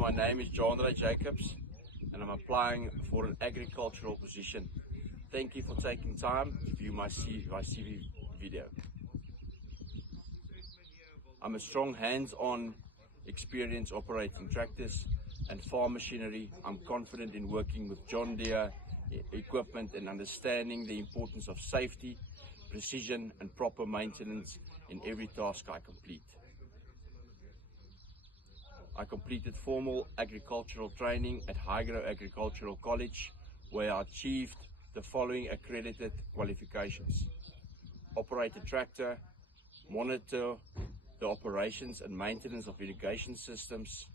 my name is Jandre Jacobs and I'm applying for an agricultural position. Thank you for taking time to view my CV video. I'm a strong hands-on experience operating tractors and farm machinery. I'm confident in working with John Deere equipment and understanding the importance of safety, precision and proper maintenance in every task I complete. I completed formal agricultural training at Hygro Agricultural College, where I achieved the following accredited qualifications: operate a tractor, monitor the operations and maintenance of irrigation systems,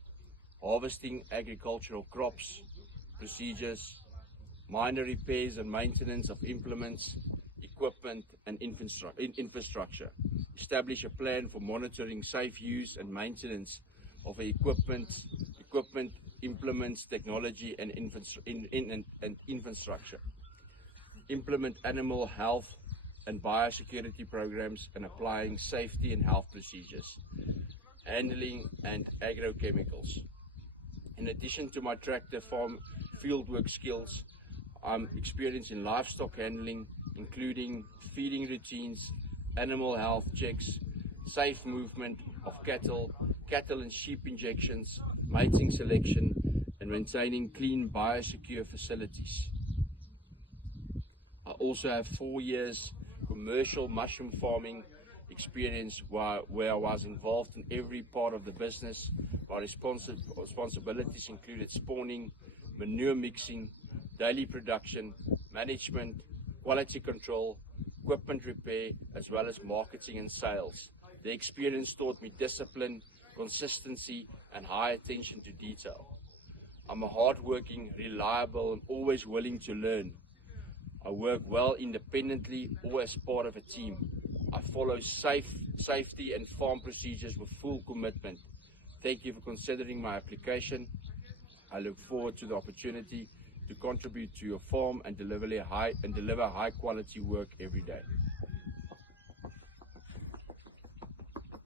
harvesting agricultural crops, procedures, minor repairs and maintenance of implements, equipment and infrastructure, establish a plan for monitoring safe use and maintenance of equipment, implements, technology and infrastructure, implement animal health and biosecurity programs and applying safety and health procedures, handling and agrochemicals. In addition to my tractor farm fieldwork skills, I'm experienced in livestock handling, including feeding routines, animal health checks, safe movement of cattle and sheep injections, mating selection, and maintaining clean biosecure facilities. I also have 4 years commercial mushroom farming experience where I was involved in every part of the business. My responsibilities included spawning, manure mixing, daily production, management, quality control, equipment repair, as well as marketing and sales. The experience taught me discipline, consistency, and high attention to detail. I'm a hardworking, reliable, and always willing to learn. I work well independently or as part of a team. I follow safety and farm procedures with full commitment. Thank you for considering my application. I look forward to the opportunity to contribute to your farm and deliver high quality work every day.